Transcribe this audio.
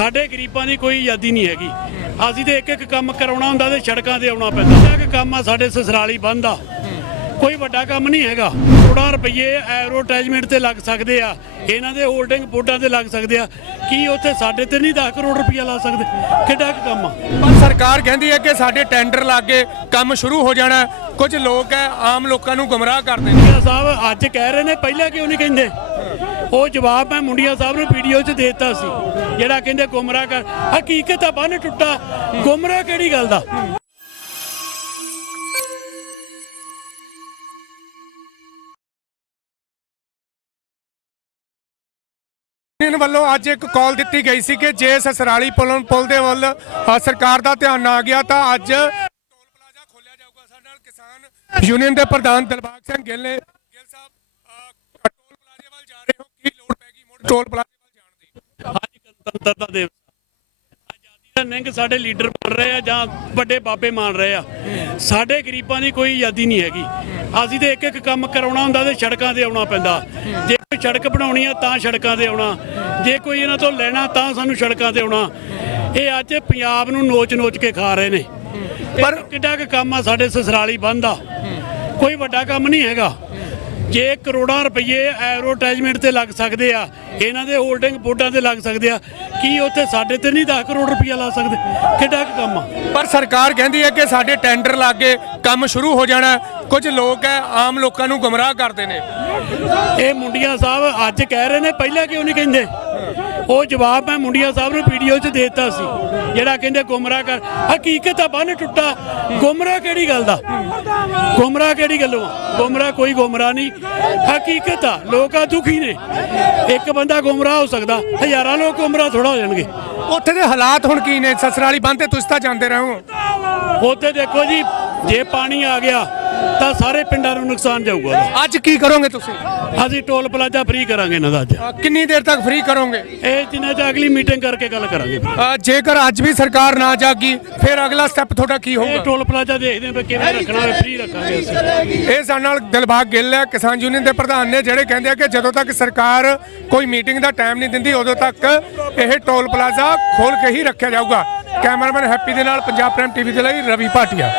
ਸਾਡੇ ਗਰੀਬਾਂ ਦੀ ਕੋਈ ਆਜ਼ਾਦੀ ਨਹੀਂ ਹੈਗੀ। ਅਸੀਂ ਤੇ ਇੱਕ ਇੱਕ ਕੰਮ ਕਰਾਉਣਾ ਹੁੰਦਾ ਤੇ ਸੜਕਾਂ ਤੇ ਆਉਣਾ ਪੈਂਦਾ। ਇੱਕ ਕੰਮ ਆ ਸਾਡੇ ਸਸਰਾਲੀ ਬੰਦ ਆ। ਕੋਈ ਵੱਡਾ ਕੰਮ ਨਹੀਂ ਹੈਗਾ। ਕਰੋੜਾਂ ਰੁਪਏ ਐਡਵਰਟਾਈਜ਼ਮੈਂਟ ਤੇ ਲੱਗ ਸਕਦੇ ਆ। ਇਹਨਾਂ ਦੇ ਹੋਲਡਿੰਗ ਬੋਰਡਾਂ ਤੇ ਲੱਗ ਸਕਦੇ ਆ। ਕੀ ਉੱਥੇ ਸਾਡੇ ਤੇ ਨਹੀਂ 10 ਕਰੋੜ ਰੁਪਇਆ ਲਾ ਸਕਦੇ? ਕਿੱਡਾ ਕੁ ਕੰਮ ਆ? ਪਰ ਸਰਕਾਰ ਕਹਿੰਦੀ ਹੈ ਕਿ ਸਾਡੇ ਟੈਂਡਰ ਲੱਗ ਗਏ ਕੰਮ ਸ਼ੁਰੂ ਹੋ ਜਾਣਾ। ਕੁਝ ਲੋਕ ਹੈ ਆਮ ਲੋਕਾਂ ਨੂੰ ਗੁੰਮਰਾਹ ਕਰਦੇ ਨੇ। ਸਾਹਿਬ ਅੱਜ ਕਹਿ ਰਹੇ ਨੇ ਪਹਿਲਾਂ ਕਿਉਂ ਨਹੀਂ ਕਹਿੰਦੇ? ਉਹ ਜਵਾਬ ਮੈਂ ਮੁੰਡਿਆ ਸਾਹਿਬ ਨੂੰ ਵੀਡੀਓ 'ਚ ਦੇਤਾ ਸੀ ਜਿਹੜਾ ਕਹਿੰਦੇ ਗੁੰਮਰਾਹ ਕਰ ਹਕੀਕਤ ਆ ਬੰਨ ਟੁੱਟਾ। ਗੁੰਮਰਾਹ ਕਿਹੜੀ ਗੱਲ ਦਾ? ਯੂਨੀਅਨ ਵੱਲੋਂ ਅੱਜ ਇੱਕ ਕਾਲ ਦਿੱਤੀ ਗਈ ਸੀ ਕਿ ਜੇ ਸਸਰਾਲੀ ਪੁਲ ਪੁਲ ਦੇ ਵੱਲ ਸਰਕਾਰ ਦਾ ਧਿਆਨ ਨਾ ਗਿਆ ਤਾਂ ਅੱਜ ਟੋਲ ਪਲਾਜ਼ਾ ਖੋਲਿਆ ਜਾਊਗਾ ਸਾਡੇ ਨਾਲ ਕਿਸਾਨ ਯੂਨੀਅਨ ਦੇ ਪ੍ਰਧਾਨ ਦਿਲਬਾਗ ਸਿੰਘ ਗਿੱਲ ਨੇ ਗਿੱਲ ਸਾਹਿਬ ਅ, ਟੋਲ ਪਲਾਜ਼ੇ ਵੱਲ ਜਾ ਰਹੇ ਹੋ ਕੀ ਲੋੜ ਪੈ ਗਈ ਮੁੜ ਟੋਲ ਪਲਾਜ਼ੇ ਵੱਲ ਜਾਣ ਦੀ ਅੱਜ ਗਣਤੰਤਰਤਾ ਦਿਵਸ ਆਜ਼ਾਦੀ ਦਾ ਨਿੰਗ ਸਾਡੇ ਲੀਡਰ ਬਣ ਰਹੇ ਆ ਜਾਂ ਵੱਡੇ ਬਾਬੇ ਮੰਨ ਰਹੇ ਆ। ਸਾਡੇ ਗਰੀਬਾਂ ਦੀ ਕੋਈ ਆਜ਼ਾਦੀ ਨਹੀਂ ਹੈਗੀ। ਅਸੀਂ ਤੇ ਇੱਕ ਇੱਕ ਕੰਮ ਕਰਾਉਣਾ ਹੁੰਦਾ ਤੇ ਸੜਕਾਂ ਤੇ ਆਉਣਾ ਪੈਂਦਾ। ਜੇ ਕੋਈ ਸੜਕ ਬਣਾਉਣੀ ਆ ਤਾਂ ਸੜਕਾਂ ਤੇ ਆਉਣਾ। ਜੇ ਕੋਈ ਇਹਨਾਂ ਤੋਂ ਲੈਣਾ ਤਾਂ ਸਾਨੂੰ ਸੜਕਾਂ ਤੇ ਆਉਣਾ। ਇਹ ਅੱਜ ਪੰਜਾਬ ਨੂੰ ਨੋਚ-ਨੋਚ ਕੇ ਖਾ ਰਹੇ ਨੇ। ਪਰ ਕਿੱਡਾ ਕੁ ਕੰਮ ਆ ਸਾਡੇ ਸਸਰਾਲੀ ਬੰਦ ਆ। ਕੋਈ ਵੱਡਾ ਕੰਮ ਨਹੀਂ ਹੈਗਾ। ਜੇ ਕਰੋੜਾਂ ਰੁਪਏ ਐਡਵਰਟਾਈਜ਼ਮੈਂਟ ਤੇ ਲੱਗ ਸਕਦੇ ਆ ਇਹਨਾਂ ਦੇ ਹੋਲਡਿੰਗ ਬੋਰਡਾਂ ਤੇ ਲੱਗ ਸਕਦੇ ਆ ਕੀ ਉੱਥੇ ਸਾਡੇ ਤੇ ਨਹੀਂ 10 ਕਰੋੜ ਰੁਪਇਆ ਲਾ ਸਕਦੇ? ਕਿੱਡਾ ਕੁ ਕੰਮ ਆ? ਪਰ ਸਰਕਾਰ ਕਹਿੰਦੀ ਹੈ ਕਿ ਸਾਡੇ ਟੈਂਡਰ ਲੱਗ ਗਏ ਕੰਮ ਸ਼ੁਰੂ ਹੋ ਜਾਣਾ। ਕੁਝ ਲੋਕ ਹੈ ਆਮ ਲੋਕਾਂ ਨੂੰ ਗੁੰਮਰਾਹ ਕਰਦੇ ਨੇ। ਇਹ ਮੁੰਡਿਆ ਸਾਹਿਬ ਅੱਜ ਕਹਿ ਰਹੇ ਨੇ ਪਹਿਲਾਂ ਕਿਉਂ ਨਹੀਂ ਕਹਿੰਦੇ? ਉਹ ਜਵਾਬ ਮੈਂ ਮੁੰਡਿਆ ਸਾਹਿਬ ਨੂੰ ਵੀਡੀਓ 'ਚ ਦੇਤਾ ਸੀ ਜਿਹੜਾ ਕਹਿੰਦੇ ਗੁੰਮਰਾਹ ਕਰ ਹਕੀਕਤ ਆ ਬੰਨ ਟੁੱਟਾ। ਗੁੰਮਰਾਹ ਕਿਹੜੀ ਗੱਲ ਦਾ? ਗੁੰਮਰਾਹ ਕਿਹੜੀ ਗੱਲੋਂ ਆ? ਗੁੰਮਰਾਹ ਕੋਈ ਗੁੰਮਰਾਹ ਨਹੀਂ। ਹਕੀਕਤ ਆ ਲੋਕ ਆ ਦੁਖੀ ਨੇ। ਇੱਕ ਬੰਦਾ ਗੁੰਮਰਾਹ ਹੋ ਸਕਦਾ ਹਜ਼ਾਰਾਂ ਲੋਕ ਗੁੰਮਰਾਹ ਥੋੜਾ ਹੋ ਜਾਣਗੇ। ਉੱਥੇ ਦੇ ਹਾਲਾਤ ਹੁਣ ਕੀ ਨੇ? ਸਸਰਾਲੀ ਬੰਦ ਤੇ ਤੁਸੀਂ ਤਾਂ ਜਾਂਦੇ ਰਹੇ। ਉੱਥੇ ਦੇਖੋ ਜੀ ਜੇ ਪਾਣੀ ਆ ਗਿਆ ਤਾਂ ਸਾਰੇ ਪਿੰਡਾਂ ਨੂੰ ਨੁਕਸਾਨ ਜਾਊਗਾ। ਅੱਜ ਕੀ ਕਰੋਗੇ ਤੁਸੀਂ? ਅਸੀਂ ਟੋਲ ਪਲਾਜ਼ਾ ਫ੍ਰੀ ਕਰਾਂਗੇ ਇਹਨਾਂ ਦਾ ਅੱਜ। ਕਿੰਨੀ ਦੇਰ ਤੱਕ ਫ੍ਰੀ ਕਰੋਗੇ? ਇਹ ਜਿੰਨਾ ਚ ਅਗਲੀ ਮੀਟਿੰਗ ਕਰਕੇ ਗੱਲ ਕਰਾਂਗੇ ਜੇਕਰ ਅੱਜ ਵੀ ਸਰਕਾਰ ਨਾ ਜਾਗੀ ਫਿਰ ਅਗਲਾ ਸਟੈਪ ਤੁਹਾਡਾ ਕੀ ਇਹ ਹੋਊਗਾ? ਟੋਲ ਪਲਾਜ਼ਾ ਦੇਖਦੇ ਹਾਂ ਕਿਵੇਂ ਰੱਖਣਾ ਹੈ ਫ੍ਰੀ ਰੱਖਾਂਗੇ ਅਸੀਂ। ਇਹ ਸਾਡੇ ਨਾਲ ਦਿਲਬਾਗ ਗਿੱਲ ਹੈ ਕਿਸਾਨ ਯੂਨੀਅਨ ਦੇ ਪ੍ਰਧਾਨ ਨੇ ਜਿਹੜੇ ਕਹਿੰਦੇ ਆ ਕਿ ਜਦੋਂ ਤੱਕ ਸਰਕਾਰ ਕੋਈ ਮੀਟਿੰਗ ਦਾ ਟਾਈਮ ਨਹੀਂ ਦਿੰਦੀ ਉਦੋਂ ਤੱਕ ਇਹ ਟੋਲ ਪਲਾਜ਼ਾ ਖੋਲ ਕੇ ਹੀ ਰੱਖਿਆ ਜਾਊਗਾ। ਕੈਮਰਾਮੈਨ ਹੈਪੀ ਦੇ ਨਾਲ ਪੰਜਾਬ ਪ੍ਰਾਈਮ ਟੀਵੀ ਦੇ ਲਈ ਰਵੀ ਭਾਟੀਆ।